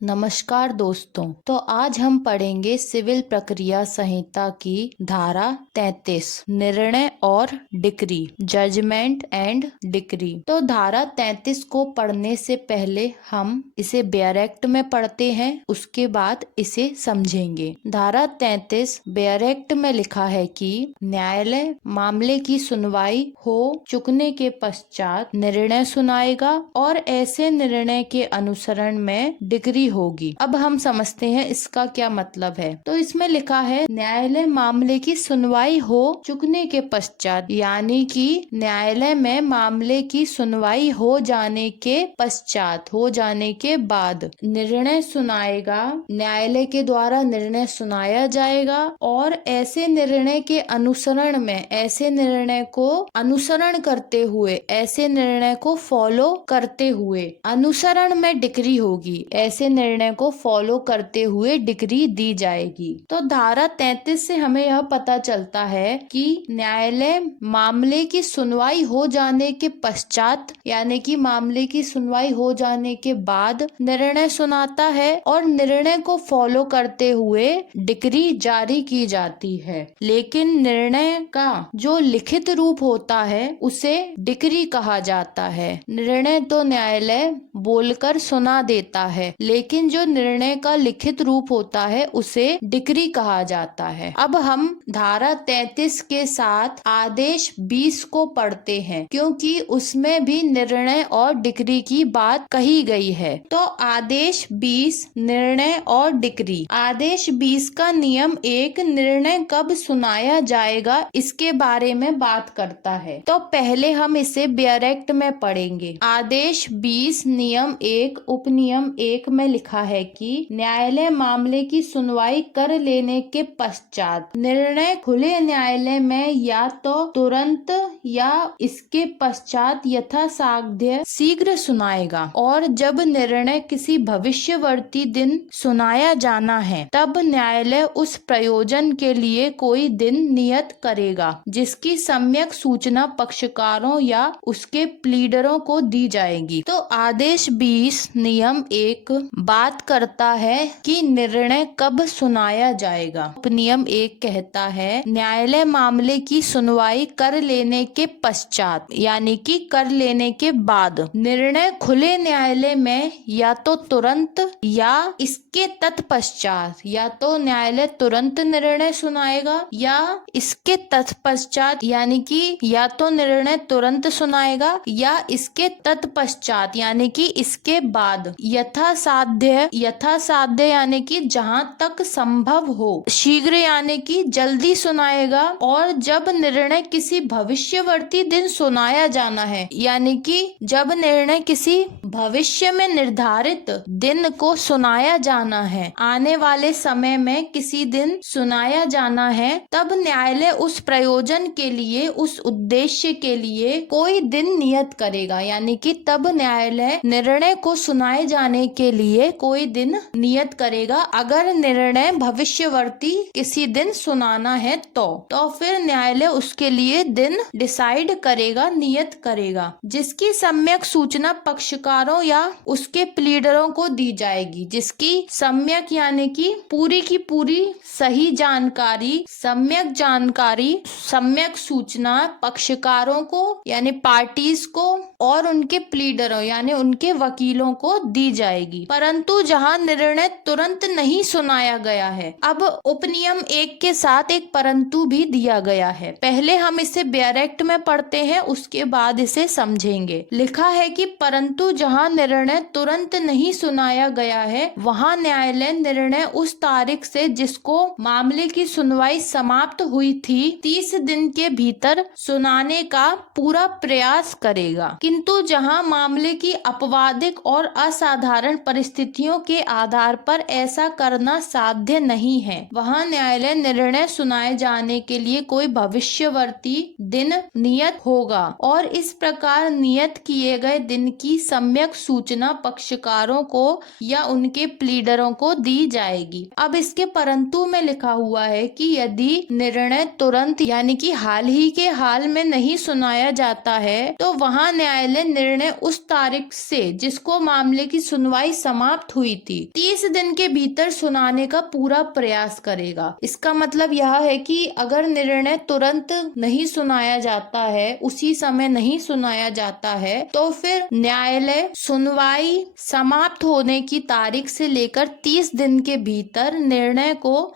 नमस्कार दोस्तों। तो आज हम पढ़ेंगे सिविल प्रक्रिया संहिता की धारा 33 निर्णय और डिक्री, जजमेंट एंड डिक्री। तो धारा 33 को पढ़ने से पहले हम इसे बेयर में पढ़ते हैं, उसके बाद इसे समझेंगे। धारा 33 बेयर में लिखा है कि न्यायालय मामले की सुनवाई हो चुकने के पश्चात निर्णय सुनाएगा और ऐसे निर्णय के अनुसरण में डिक्री होगी। अब हम समझते हैं इसका क्या मतलब है। तो इसमें लिखा है न्यायालय मामले की सुनवाई हो चुकने के पश्चात, यानी कि न्यायालय में मामले की सुनवाई हो जाने के पश्चात, हो जाने के बाद निर्णय सुनाएगा। न्यायालय के द्वारा निर्णय सुनाया जाएगा और ऐसे निर्णय के अनुसरण में, ऐसे निर्णय को अनुसरण करते हुए, ऐसे निर्णय को फॉलो करते हुए अनुसरण में डिक्री होगी। ऐसे निर्णय को फॉलो करते हुए डिक्री दी जाएगी। तो धारा 33 से हमें यह पता चलता है कि न्यायालय मामले की सुनवाई हो जाने के पश्चात, यानी कि मामले की सुनवाई हो जाने के बाद निर्णय सुनाता है और निर्णय को फॉलो करते हुए डिक्री जारी की जाती है। लेकिन निर्णय का जो लिखित रूप होता है उसे डिक्री कहा जाता है। निर्णय तो न्यायालय बोलकर सुना देता है, लेकिन जो निर्णय का लिखित रूप होता है उसे डिक्री कहा जाता है। अब हम धारा 33 के साथ आदेश 20 को पढ़ते हैं, क्योंकि उसमें भी निर्णय और डिक्री की बात कही गई है। तो आदेश 20 निर्णय और डिक्री। आदेश 20 का नियम 1 निर्णय कब सुनाया जाएगा इसके बारे में बात करता है। तो पहले हम इसे बेयर में पढ़ेंगे। आदेश 20 नियम 1 उपनियम 1 में लिखा है कि न्यायालय मामले की सुनवाई कर लेने के पश्चात निर्णय खुले न्यायालय में या तो तुरंत या इसके पश्चात यथासाध्य शीघ्र सुनाएगा, और जब निर्णय किसी भविष्यवर्ती दिन सुनाया जाना है तब न्यायालय उस प्रयोजन के लिए कोई दिन नियत करेगा, जिसकी सम्यक सूचना पक्षकारों या उसके प्लीडरों को दी जाएगी। तो आदेश 20 नियम 1 बात करता है कि निर्णय कब सुनाया जाएगा। उपनियम 1 कहता है न्यायालय मामले की सुनवाई कर लेने के पश्चात, यानी कि कर लेने के बाद निर्णय खुले न्यायालय में या तो तुरंत या इसके तत्पश्चात, या तो न्यायालय तुरंत निर्णय सुनाएगा या इसके तत्पश्चात, यानी कि या तो निर्णय तुरंत सुनाएगा या इसके तत्पश्चात, यानी कि इसके बाद यथासाध्य, यथासाध्य यानी कि जहां तक संभव हो, शीघ्र यानी कि जल्दी सुनाएगा, और जब निर्णय किसी भविष्यवर्ती दिन सुनाया जाना है, यानी कि जब निर्णय किसी भविष्य में निर्धारित दिन को सुनाया जाना है, आने वाले समय में किसी दिन सुनाया जाना है, तब न्यायालय उस प्रयोजन के लिए, उस उद्देश्य के लिए कोई दिन नियत करेगा, यानी कि तब न्यायालय निर्णय को सुनाए जाने के लिए कोई दिन नियत करेगा। अगर निर्णय भविष्यवर्ती किसी दिन सुनाना है तो फिर न्यायालय उसके लिए दिन डिसाइड करेगा, नियत करेगा, जिसकी सम्यक सूचना पक्षकारों या उसके प्लीडरों को दी जाएगी। जिसकी सम्यक यानी कि पूरी की पूरी सही जानकारी, सम्यक जानकारी, सम्यक सूचना पक्षकारों को यानी पार्टीज को और उनके प्लीडरों यानी उनके वकीलों को दी जाएगी। परंतु जहां निर्णय तुरंत नहीं सुनाया गया है, अब उपनियम 1 के साथ एक परंतु भी दिया गया है। पहले हम इसे बेयर में पढ़ते हैं, उसके बाद इसे समझेंगे। लिखा है कि परंतु जहां निर्णय तुरंत नहीं सुनाया गया है, वहां न्यायालय निर्णय उस तारीख से जिसको मामले की सुनवाई समाप्त हुई थी 30 दिन के भीतर सुनाने का पूरा प्रयास करेगा। किंतु जहां मामले की अपवादिक और असाधारण परिस्थितियों के आधार पर ऐसा करना साध्य नहीं है, वहां न्यायालय निर्णय सुनाए जाने के लिए कोई भविष्यवर्ती दिन नियत होगा, और इस प्रकार नियत किए गए दिन की सम्यक सूचना पक्षकारों को या उनके प्लीडरों को दी जाएगी। अब इसके परंतु में लिखा हुआ है कि यदि निर्णय तुरंत यानी कि हाल ही के हाल में नहीं सुनाया जाता है, तो वहां न्यायालय निर्णय उस तारीख से जिसको मामले की सुनवाई समाप्त समाप्त हुई थी 30 दिन के भीतर सुनाने का पूरा प्रयास करेगा। इसका मतलब यह है कि अगर निर्णय तुरंत नहीं सुनाया जाता है, उसी समय नहीं सुनाया जाता है, तो फिर न्यायालय सुनवाई समाप्त होने की तारीख से लेकर 30 दिन के भीतर निर्णय को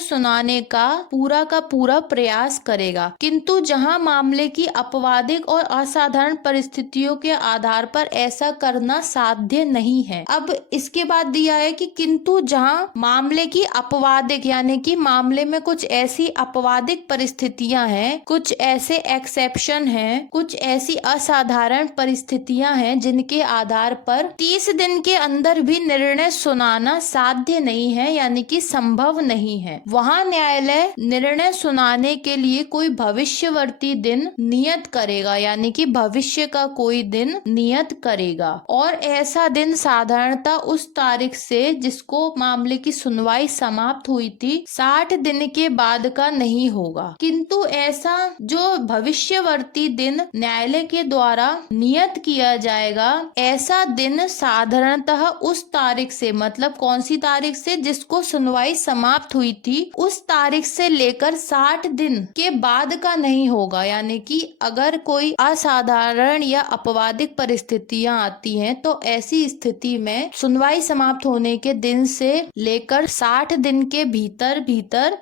सुनाने का पूरा प्रयास करेगा। किंतु जहां मामले की अपवादिक और असाधारण परिस्थितियों के आधार पर ऐसा करना साध्य नहीं है। अब इसके बाद दिया है कि किंतु जहां मामले की अपवादिक यानी कि मामले में कुछ ऐसी अपवादिक परिस्थितियां हैं, कुछ ऐसे एक्सेप्शन हैं, कुछ ऐसी असाधारण परिस्थितियां हैं जिनके आधार पर 30 दिन के अंदर भी निर्णय सुनाना साध्य नहीं है यानी कि संभव नहीं है, वहां न्यायालय निर्णय सुनाने के लिए कोई भविष्यवर्ती दिन नियत करेगा यानी कि भविष्य का कोई दिन नियत करेगा। और ऐसा दिन साधारणतः उस तारीख से जिसको मामले की सुनवाई समाप्त हुई थी 60 दिन के बाद का नहीं होगा। किंतु ऐसा जो भविष्यवर्ती दिन न्यायालय के द्वारा नियत किया जाएगा, ऐसा दिन साधारणतः उस तारीख से, मतलब कौन सी तारीख से, जिसको सुनवाई समाप्त हुई थी उस तारीख से लेकर 60 दिन के बाद का नहीं होगा। यानी कि अगर कोई असाधारण या अपवादिक परिस्थितियां आती हैं तो ऐसी स्थिति में सुनवाई समाप्त होने के दिन से लेकर 60 दिन के भीतर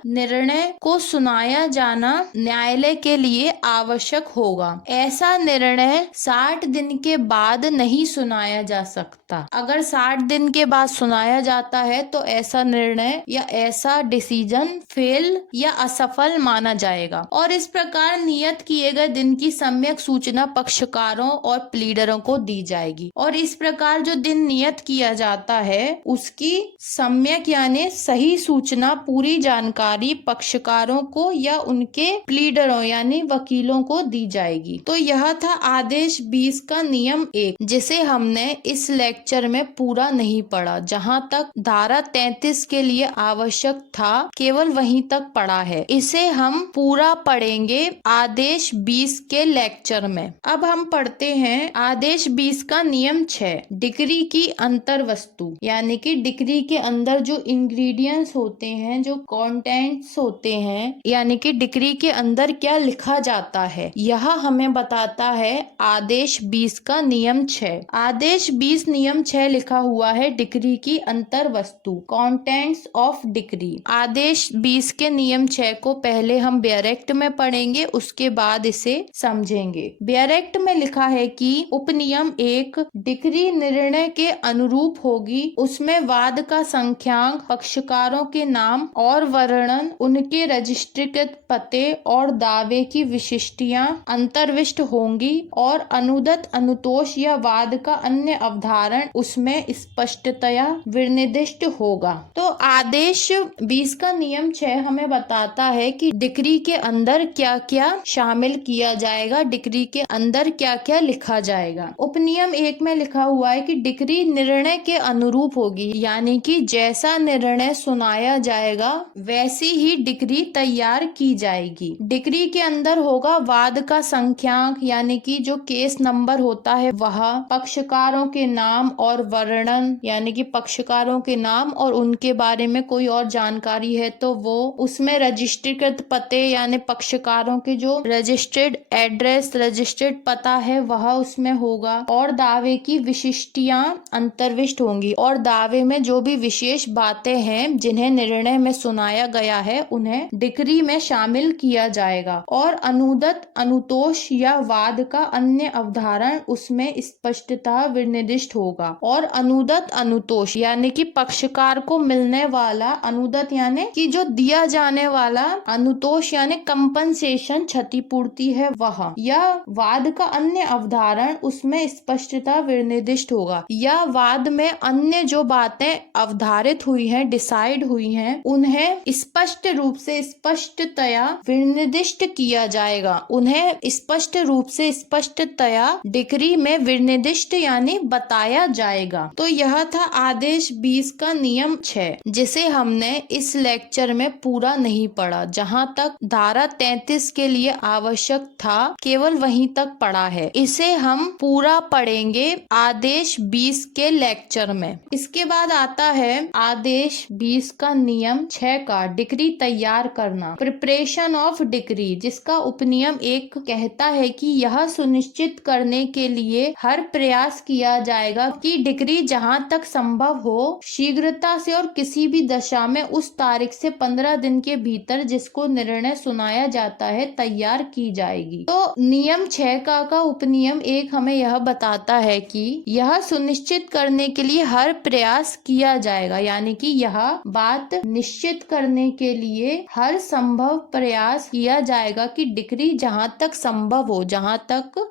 निर्णय को सुनाया जाना न्यायालय के लिए आवश्यक होगा। ऐसा निर्णय 60 दिन के बाद नहीं सुनाया जा सकता। अगर 60 दिन के बाद सुनाया जाता है तो ऐसा निर्णय या ऐसा डिसीजन फेल या असफल माना जाएगा। और इस प्रकार नियत किए गए दिन की सम्यक सूचना पक्षकारों और प्लीडरों को दी जाएगी। और इस प्रकार जो दिन नियत किया जाता है उसकी सम्यक यानी सही सूचना, पूरी जानकारी पक्षकारों को या उनके प्लीडरों यानी वकीलों को दी जाएगी। तो यह था आदेश 20 का नियम 1, जिसे हमने इस लेक्चर में पूरा नहीं पढ़ा। जहां तक धारा 33 के लिए आवश्यक था केवल वहीं तक पढ़ा है। इसे हम पूरा पढ़ेंगे आदेश 20 के लेक्चर में। अब हम पढ़ते हैं आदेश 20 का नियम 6, डिक्री की अंतर वस्तु, यानी कि डिक्री के अंदर जो इंग्रेडिएंट्स होते हैं, जो कंटेंट्स होते हैं, यानी कि डिक्री के अंदर क्या लिखा जाता है, यह हमें बताता है आदेश 20 का नियम 6। आदेश 20 नियम 6 लिखा हुआ है डिक्री की अंतर वस्तु, कंटेंट्स ऑफ डिक्री। आदेश 20 के नियम 6 को पहले हम बेयरेक्ट में पढ़ेंगे, उसके बाद इसे समझेंगे। बेयरेक्ट में लिखा है कि उपनियम 1 डिक्री निर्णय के अनुरूप होगी, उसमें वाद का संख्यांक, पक्षकारों के नाम और वर्णन, उनके रजिस्ट्रीकृत पते और दावे की विशिष्टियां अंतर्विष्ट होंगी और अनुदत, अनुतोष या वाद का अन्य अवधारण उसमें स्पष्टतया विनिर्दिष्ट होगा। तो आदेश 20 का नियम 6 हमें बताता है कि डिक्री के अंदर क्या क्या शामिल किया जाएगा, डिक्री के अंदर क्या क्या लिखा जाएगा। उपनियम 1 में लिखा हुआ है कि डिक्री निर्णय के अनुरूप होगी, यानी कि जैसा निर्णय सुनाया जाएगा वैसी ही डिक्री तैयार की जाएगी। डिक्री के अंदर होगा वाद का संख्यांक, यानी कि जो केस नंबर होता है वह, पक्षकारों के नाम और वर्णन, यानी कि पक्षकारों के नाम और उनके बारे में कोई और जानकारी है तो वो, उसमें रजिस्ट्रीकृत पते यानी पक्षकारों के जो रजिस्टर्ड एड्रेस, रजिस्टर्ड पता है वह उसमें होगा, और दावे की विशिष्टियां अंतर्विष्ट होंगी, और दावे में जो भी विशेष बातें हैं जिन्हें निर्णय में सुनाया गया है उन्हें डिक्री में शामिल किया जाएगा, और अनुदत, अनुतोष या वाद का अन्य अवधारण उसमें स्पष्टतः विनिर्दिष्ट होगा। और अनुदत, अनुतोष यानी कि पक्षकार को मिलने वाला, अनुदत यानी कि जो दिया जाने वाला, अनुतोष यानी कंपनसेशन, क्षतिपूर्ति है वह, या वाद का अन्य अवधारण उसमें स्पष्टता विनिर्दिष्ट होगा, या वाद में अन्य जो बातें अवधारित हुई हैं, डिसाइड हुई हैं, उन्हें स्पष्ट रूप से स्पष्टतया विनिर्दिष्ट किया जाएगा, उन्हें स्पष्ट रूप से स्पष्टतया डिक्री में विनिर्दिष्ट यानी बताया जाएगा। तो यह था आदेश 20 का नियम 6, जिसे हमने इस लेक्चर में पूरा नहीं पढ़ा। जहां तक धारा 33 के लिए आवश्यक था केवल वहीं तक पढ़ा है। इसे हम पूरा पढ़ेंगे आदेश 20 के लेक्चर में। इसके बाद आता है आदेश 20 का नियम 6 का डिक्री तैयार करना, प्रिपरेशन ऑफ डिक्री, जिसका उपनियम 1 कहता है कि यह सुनिश्चित करने के लिए हर प्रयास किया जाएगा कि डिक्री जहां तक संभव हो शीघ्रता से और किसी भी दशा में उस तारीख से 15 दिन के भीतर जिसको निर्णय सुनाया जाता है तैयार की जाएगी। तो नियम 6 का उपनियम 1 हमें यह बताता है कि यह सुनिश्चित करने के लिए हर प्रयास किया जाएगा, यानी कि यह बात निश्चित करने के लिए हर संभव प्रयास किया जाएगा कि डिक्री जहां तक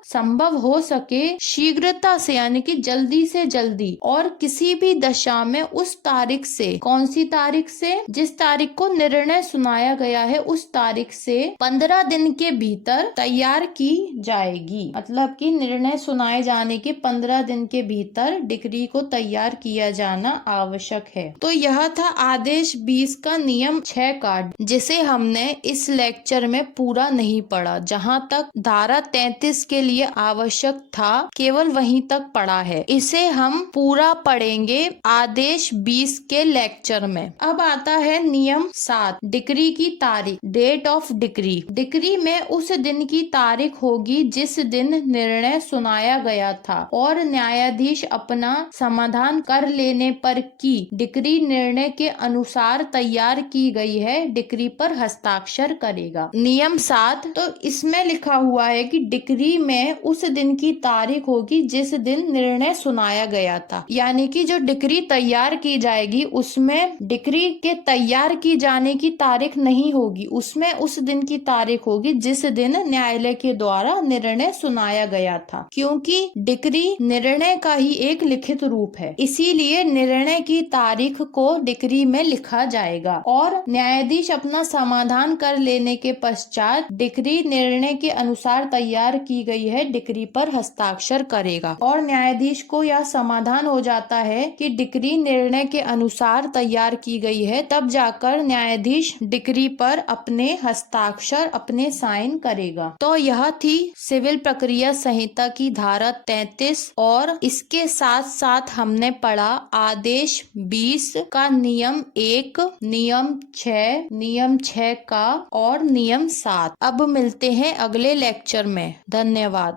संभव हो सके शीघ्रता से, यानी कि जल्दी से जल्दी और किसी भी दशा में उस तारीख से, कौन सी तारीख से, जिस तारीख को निर्णय सुनाया गया है उस तारीख से 15 दिन के भीतर तैयार की जाएगी। मतलब कि निर्णय सुनाए जाने के 15 दिन के भीतर डिक्री को तैयार किया जाना आवश्यक है। तो यह था आदेश 20 का नियम 6 का, जिसे हमने इस लेक्चर में पूरा नहीं पढ़ा। जहां तक धारा 33 के लिए आवश्यक था केवल वहीं तक पढ़ा है। इसे हम पूरा पढ़ेंगे आदेश 20 के लेक्चर में। अब आता है नियम 7 डिक्री की तारीख, डेट ऑफ डिक्री। डिक्री में उस दिन की तारीख होगी जिस दिन निर्णय सुनाया गया था और न्यायाधीश अपना समाधान कर लेने पर की डिक्री निर्णय के अनुसार तैयार की गई है डिक्री पर हस्ताक्षर करेगा। नियम 7 तो इसमें लिखा हुआ है कि डिक्री में उस दिन की तारीख होगी जिस दिन निर्णय सुनाया गया था, यानी कि जो डिक्री तैयार की जाएगी उसमें डिक्री के तैयार की जाने की तारीख नहीं होगी, उसमें उस दिन की तारीख होगी जिस दिन न्यायालय के द्वारा निर्णय सुनाया गया था। क्योंकि डिक्री निर्णय का ही एक लिखित रूप है, इसीलिए निर्णय की तारीख को डिक्री में लिखा जाएगा और न्यायाधीश अपना समाधान कर लेने के पश्चात डिक्री निर्णय के अनुसार तैयार की गई है डिक्री पर हस्ताक्षर करेगा। और न्यायाधीश को यह समाधान हो जाता है कि डिक्री निर्णय के अनुसार तैयार की गई है, तब जाकर न्यायाधीश डिक्री पर अपने हस्ताक्षर, अपने साइन करेगा। तो यह थी सिविल प्रक्रिया संहिता की धारा 33 और इसके साथ साथ हमने पढ़ा आदेश 20 का नियम 1, नियम 6, नियम 6 का और नियम 7। अब मिलते हैं अगले लेक्चर में। धन्यवाद।